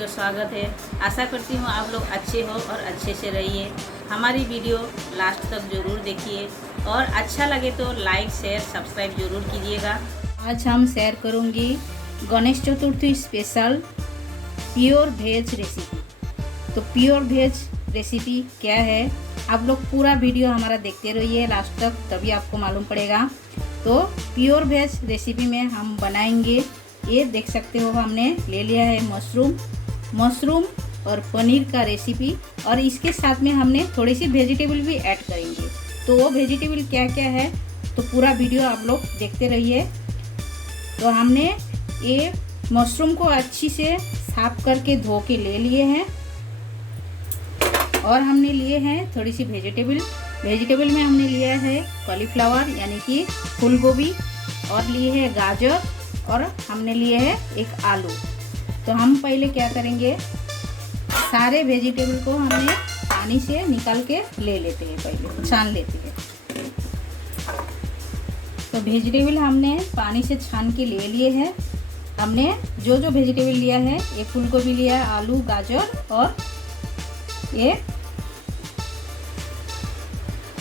का स्वागत है। आशा करती हूँ आप लोग अच्छे हो और अच्छे से रहिए। हमारी वीडियो लास्ट तक ज़रूर देखिए और अच्छा लगे तो लाइक शेयर सब्सक्राइब ज़रूर कीजिएगा। आज हम शेयर करूँगी Ganesh Chaturthi special pure veg recipe. तो प्योर वेज रेसिपी क्या है, आप लोग पूरा वीडियो हमारा देखते रहिए लास्ट तक, तभी आपको मालूम पड़ेगा। तो प्योर वेज रेसिपी में हम बनाएंगे, ये देख सकते हो हमने ले लिया है मशरूम और पनीर का रेसिपी, और इसके साथ में हमने थोड़ी सी वेजिटेबल भी ऐड करेंगे। तो वो वेजिटेबल क्या क्या है, तो पूरा वीडियो आप लोग देखते रहिए। तो हमने ये मशरूम को अच्छी से साफ करके धो के ले लिए हैं, और हमने लिए हैं थोड़ी सी वेजिटेबल में हमने लिया है कॉलीफ्लावर यानी कि फूल गोभी, और लिए है गाजर, और हमने लिए है एक आलू। तो हम पहले क्या करेंगे, सारे वेजिटेबल को हमने पानी से निकाल के ले लेते हैं, पहले छान लेते हैं। तो वेजिटेबल हमने पानी से छान के ले लिए हैं। हमने जो वेजिटेबल लिया है, ये फूल गोभी लिया है, आलू, गाजर, और ये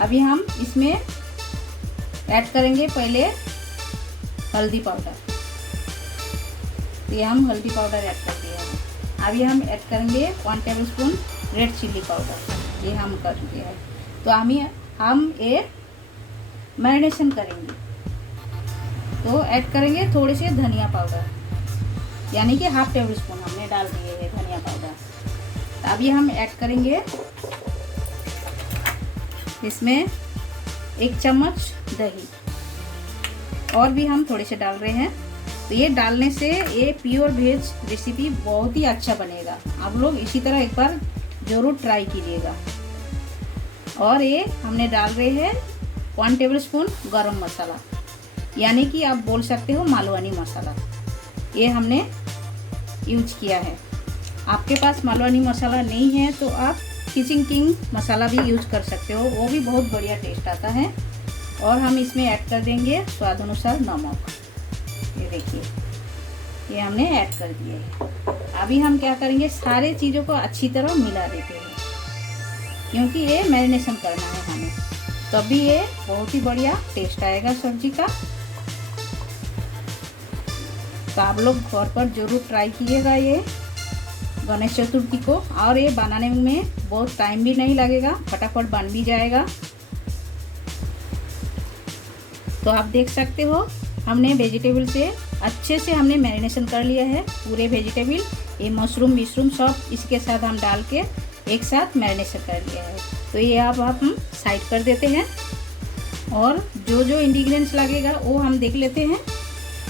अभी हम इसमें ऐड करेंगे पहले हल्दी पाउडर। ये हम हल्दी पाउडर ऐड कर दिया है। अभी हम ऐड करेंगे 1 टेबलस्पून रेड चिल्ली पाउडर, ये हम कर दिया है। तो हम ये मैरिनेशन करेंगे। तो ऐड करेंगे थोड़े से धनिया पाउडर, यानी कि 1/2 टेबलस्पून हमने डाल दिए है धनिया पाउडर। तो अभी हम ऐड करेंगे इसमें 1 चम्मच दही, और भी हम थोड़े से डाल रहे हैं। तो ये डालने से ये प्योर वेज रेसिपी बहुत ही अच्छा बनेगा। आप लोग इसी तरह एक बार ज़रूर ट्राई कीजिएगा। और ये हमने डाल रहे हैं 1 टेबलस्पून गरम मसाला, यानी कि आप बोल सकते हो मालवनी मसाला, ये हमने यूज किया है। आपके पास मालवनी मसाला नहीं है तो आप किचन किंग मसाला भी यूज कर सकते हो, वो भी बहुत बढ़िया टेस्ट आता है। और हम इसमें ऐड कर देंगे स्वाद अनुसार नमक। ये देखिए, ये हमने ऐड कर दिए है। अभी हम क्या करेंगे, सारे चीज़ों को अच्छी तरह मिला देते हैं, क्योंकि ये मैरिनेशन करना है हमें, तभी ये बहुत ही बढ़िया टेस्ट आएगा सब्जी का। तो आप लोग घर पर जरूर ट्राई कीजिएगा ये गणेश चतुर्थी को, और ये बनाने में बहुत टाइम भी नहीं लगेगा, फटाफट बन भी जाएगा। तो आप देख सकते हो हमने वेजिटेबल से अच्छे से हमने मैरिनेशन कर लिया है, पूरे वेजिटेबल, ये मशरूम सब इसके साथ हम डाल के एक साथ मैरिनेशन कर लिया है। तो ये अब हम साइड कर देते हैं, और जो इंग्रेडिएंट्स लगेगा वो हम देख लेते हैं।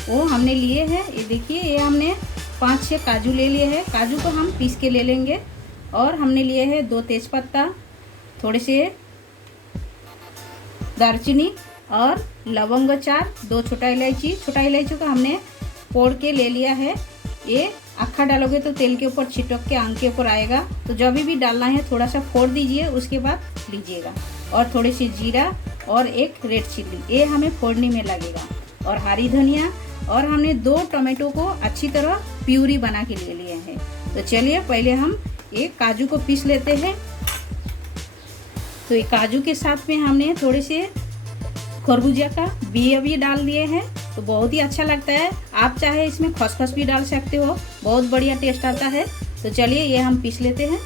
वो हमने लिए हैं, ये देखिए, ये हमने 5-6 काजू ले लिए हैं। काजू को हम पीस के ले लेंगे। और हमने लिए हैं 2 तेज़पत्ता, थोड़े से दालचीनी और लवंग 4, 2 छोटा इलायची को हमने फोड़ के ले लिया है। ये अक्खा डालोगे तो तेल के ऊपर छिटक के आंख के ऊपर आएगा, तो जब भी डालना है थोड़ा सा फोड़ दीजिए, उसके बाद लीजिएगा। और थोड़ी सी जीरा और एक रेड चिल्ली, ये हमें फोड़ने में लगेगा, और हरी धनिया, और हमने 2 टमाटो को अच्छी तरह प्यूरी बना के ले लिए हैं। तो चलिए पहले हम ये काजू को पीस लेते हैं। तो ये काजू के साथ में हमने थोड़े से खरबूजा का बीज भी डाल दिए हैं, तो बहुत ही अच्छा लगता है। आप चाहे इसमें खसखस भी डाल सकते हो, बहुत बढ़िया टेस्ट आता है। तो चलिए ये हम पीस लेते हैं।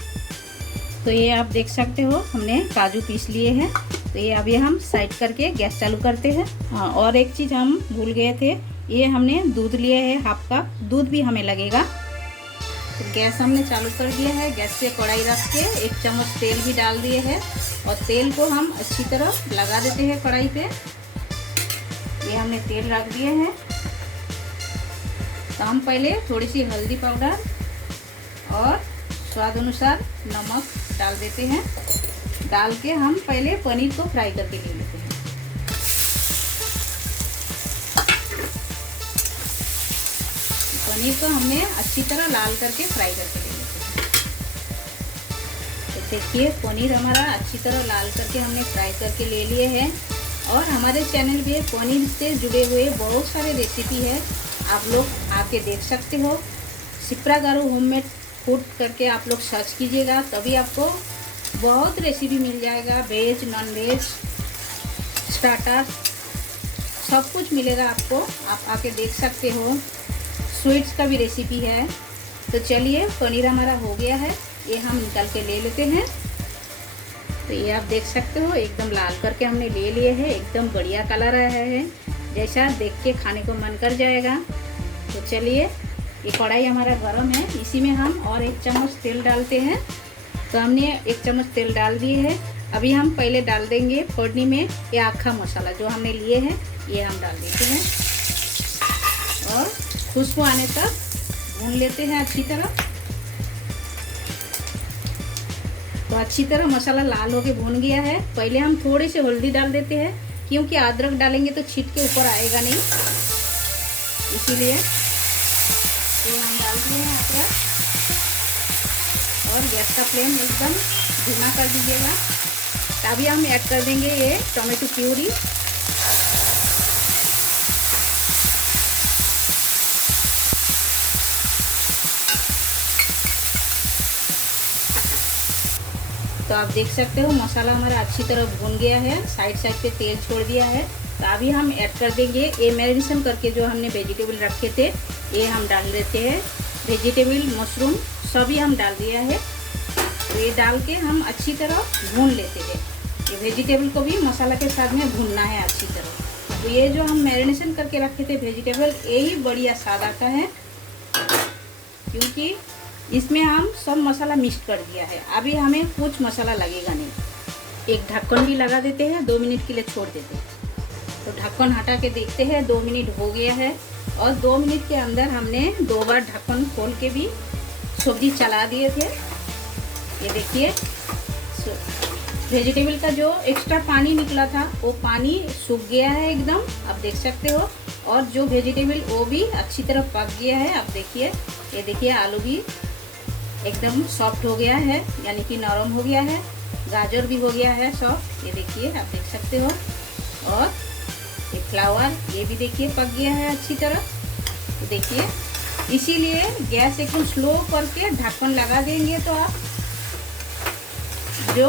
तो ये आप देख सकते हो हमने काजू पीस लिए हैं। तो ये अभी हम साइड करके गैस चालू करते हैं। हाँ, और एक चीज़ हम भूल गए थे, ये हमने दूध लिए है 1/2 कप, दूध भी हमें लगेगा। तो गैस हमने चालू कर दिया है। गैस पे कढ़ाई रख के 1 चम्मच तेल भी डाल दिए हैं, और तेल को हम अच्छी तरह लगा देते हैं कढ़ाई पे। ये हमने तेल रख दिए हैं। तो हम पहले थोड़ी सी हल्दी पाउडर और स्वाद अनुसार नमक डाल देते हैं। डाल के हम पहले पनीर को फ्राई करके ले लेते हैं। पनीर को हमने अच्छी तरह लाल करके फ्राई करके ले लेते हैं। तो देखिए पनीर हमारा अच्छी तरह लाल करके हमने फ्राई करके ले लिए हैं। और हमारे चैनल पे पनीर से जुड़े हुए बहुत सारे रेसिपी है, आप लोग आके देख सकते हो। सिप्रा गारू होममेड फूड करके आप लोग सर्च कीजिएगा, तभी आपको बहुत रेसिपी मिल जाएगा। वेज, नॉन वेज, स्टार्टर सब कुछ मिलेगा आपको, आप आके देख सकते हो। स्वीट्स का भी रेसिपी है। तो चलिए, पनीर हमारा हो गया है, ये हम निकाल के ले लेते हैं। तो ये आप देख सकते हो एकदम लाल करके हमने ले लिए हैं, एकदम बढ़िया कलर आया है, जैसा देख के खाने को मन कर जाएगा। तो चलिए, ये कढ़ाई हमारा गरम है, इसी में हम और 1 चम्मच तेल डालते हैं। तो हमने 1 चम्मच तेल डाल दिए है। अभी हम पहले डाल देंगे फोड़नी में ये आखा मसाला जो हमने लिए हैं, ये हम डाल देते हैं और खुशबू आने तक भून लेते हैं अच्छी तरह। तो अच्छी तरह मसाला लाल होके भून गया है। पहले हम थोड़ी सी हल्दी डाल देते हैं, क्योंकि अदरक डालेंगे तो छीट के ऊपर आएगा नहीं, इसीलिए ये हम डाल दिए हैं अदरक। और गैस का फ्लेम एकदम धीमा कर दीजिएगा। तभी हम ऐड कर देंगे ये टोमेटो प्यूरी। तो आप देख सकते हो मसाला हमारा अच्छी तरह भून गया है, साइड साइड पे तेल छोड़ दिया है। तो अभी हम ऐड कर देंगे ये मैरिनेशन करके जो हमने वेजिटेबल रखे थे, ये हम डाल देते हैं। वेजिटेबल, मशरूम सभी हम डाल दिया है। तो ये डाल के हम अच्छी तरह भून लेते हैं। ये वेजिटेबल को भी मसाला के साथ में भूनना है अच्छी तरह। तो ये जो हम मैरिनेशन करके रखे थे वेजिटेबल, यही बढ़िया स्वाद आता है, क्योंकि इसमें हम सब मसाला मिक्स कर दिया है। अभी हमें कुछ मसाला लगेगा नहीं। एक ढक्कन भी लगा देते हैं, 2 मिनट के लिए छोड़ देते हैं। तो ढक्कन हटा के देखते हैं, 2 मिनट हो गया है। और 2 मिनट के अंदर हमने 2 बार ढक्कन खोल के भी सब्जी चला दिए थे। ये देखिए, वेजिटेबल का जो एक्स्ट्रा पानी निकला था वो पानी सूख गया है एकदम, आप देख सकते हो। और जो वेजिटेबल वो भी अच्छी तरह पक गया है। आप देखिए, ये देखिए आलू भी एकदम सॉफ्ट हो गया है, यानी कि नरम हो गया है। गाजर भी हो गया है सॉफ्ट, ये देखिए आप देख सकते हो। और ये फ्लावर, ये भी देखिए पक गया है अच्छी तरह। तो देखिए, इसीलिए गैस एकदम स्लो करके ढक्कन लगा देंगे तो आप जो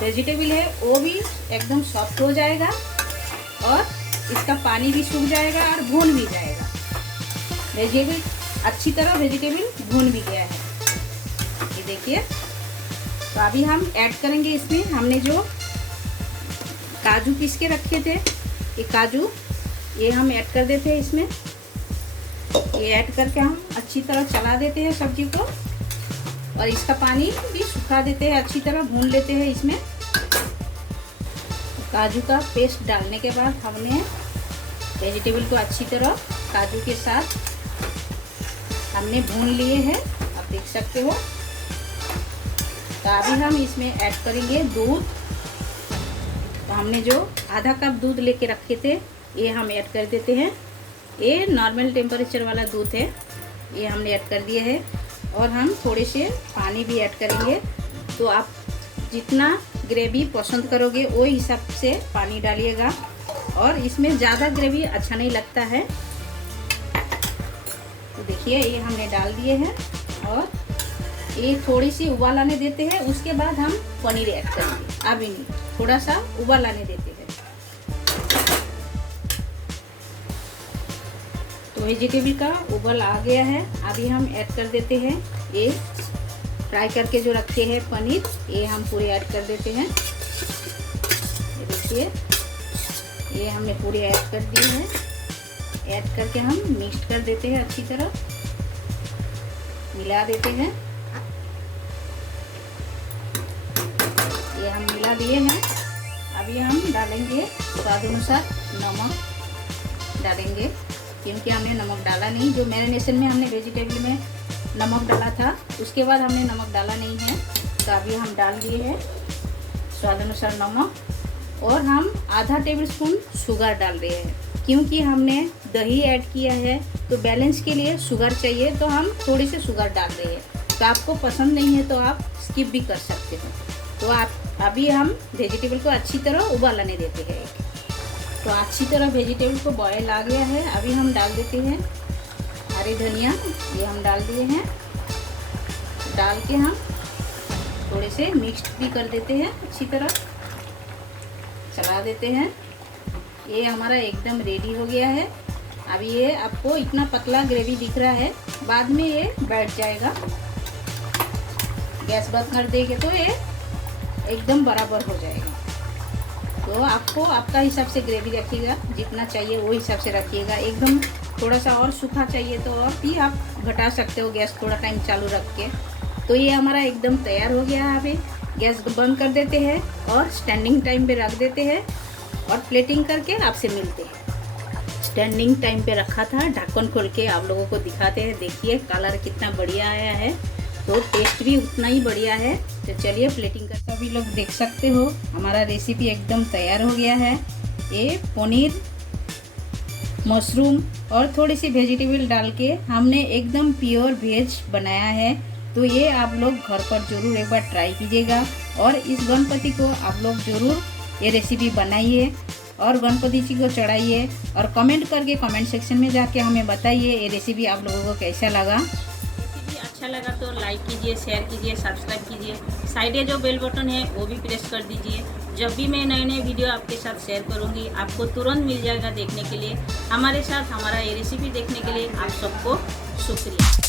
वेजिटेबल है वो भी एकदम सॉफ्ट हो जाएगा और इसका पानी भी सूख जाएगा और भून भी जाएगा। वेजिटेबल अच्छी तरह वेजिटेबल भून भी गया है, ये देखिए। तो अभी हम ऐड करेंगे इसमें हमने जो काजू पीस के रखे थे, ये काजू ये हम ऐड कर देते हैं इसमें। ये ऐड करके हम अच्छी तरह चला देते हैं सब्जी को और इसका पानी भी सुखा देते हैं, अच्छी तरह भून लेते हैं इसमें। काजू का पेस्ट डालने के बाद हमने वेजिटेबल को अच्छी तरह काजू के साथ हमने भून लिए हैं, आप देख सकते हो। तो अभी हम इसमें ऐड करेंगे दूध। तो हमने जो आधा कप दूध लेके रखे थे, ये हम ऐड कर देते हैं। ये नॉर्मल टेम्परेचर वाला दूध है, ये हमने ऐड कर दिया है। और हम थोड़े से पानी भी ऐड करेंगे। तो आप जितना ग्रेवी पसंद करोगे वो हिसाब से पानी डालिएगा, और इसमें ज़्यादा ग्रेवी अच्छा नहीं लगता है। तो देखिए, ये हमने डाल दिए हैं और ये थोड़ी सी उबाल आने देते हैं। उसके बाद हम पनीर ऐड करेंगे, अभी नहीं, थोड़ा सा उबाल आने देते हैं। तो वेजिटेबल का उबाल आ गया है, अभी हम ऐड कर देते हैं ये फ्राई करके जो रखे हैं पनीर, ये हम पूरे ऐड कर देते हैं। ये देखिए, ये हमने पूरे ऐड कर दिए हैं। ऐड करके हम मिक्स कर देते हैं, अच्छी तरह मिला देते हैं। ये हम मिला दिए हैं। अभी हम डालेंगे स्वाद अनुसार नमक डालेंगे, क्योंकि हमने नमक डाला नहीं। जो मैरिनेशन में हमने वेजिटेबल में नमक डाला था, उसके बाद हमने नमक डाला नहीं है। तो अभी हम डाल दिए हैं स्वाद अनुसार नमक। और हम आधा टेबल स्पून शुगर डाल रहे हैं, क्योंकि हमने दही ऐड किया है तो बैलेंस के लिए शुगर चाहिए, तो हम थोड़ी सी शुगर डाल रहे हैं। तो आपको पसंद नहीं है तो आप स्किप भी कर सकते हो। तो आप अभी हम वेजिटेबल को अच्छी तरह उबाल आने देते हैं। तो अच्छी तरह वेजिटेबल को बॉयल आ गया है। अभी हम डाल देते हैं हरी धनिया, ये हम डाल दिए हैं। डाल के हम थोड़े से मिक्स भी कर देते हैं, अच्छी तरह चला देते हैं। ये हमारा एकदम रेडी हो गया है। अब ये आपको इतना पतला ग्रेवी दिख रहा है, बाद में ये बैठ जाएगा। गैस बंद कर देंगे तो ये एकदम बराबर हो जाएगा। तो आपको आपका हिसाब से ग्रेवी रखिएगा, जितना चाहिए वो हिसाब से रखिएगा। एकदम थोड़ा सा और सूखा चाहिए तो और भी आप घटा सकते हो, गैस थोड़ा टाइम चालू रख के। तो ये हमारा एकदम तैयार हो गया है। अभी गैस बंद कर देते हैं और स्टैंडिंग टाइम पे रख देते हैं और प्लेटिंग करके आपसे मिलते हैं। स्टैंडिंग टाइम पे रखा था, ढक्कन खोल के आप लोगों को दिखाते हैं। देखिए कलर कितना बढ़िया आया है, तो टेस्ट भी उतना ही बढ़िया है। तो चलिए प्लेटिंग कर, सभी लोग देख सकते हो हमारा रेसिपी एकदम तैयार हो गया है। ये पनीर, मशरूम और थोड़ी सी वेजिटेबल डाल के हमने एकदम प्योर वेज बनाया है। तो ये आप लोग घर पर ज़रूर एक बार ट्राई कीजिएगा और इस गणपति को आप लोग ज़रूर ये रेसिपी बनाइए और गणपति जी को चढ़ाइए और कमेंट करके कमेंट सेक्शन में जाके हमें बताइए ये रेसिपी आप लोगों को कैसा लगा। रेसिपी अच्छा लगा तो लाइक कीजिए, शेयर कीजिए, सब्सक्राइब कीजिए। साइड जो बेल बटन है वो भी प्रेस कर दीजिए। जब भी मैं नए नए वीडियो आपके साथ शेयर करूँगी आपको तुरंत मिल जाएगा देखने के लिए। हमारे साथ हमारा ये रेसिपी देखने के लिए आप सबको शुक्रिया।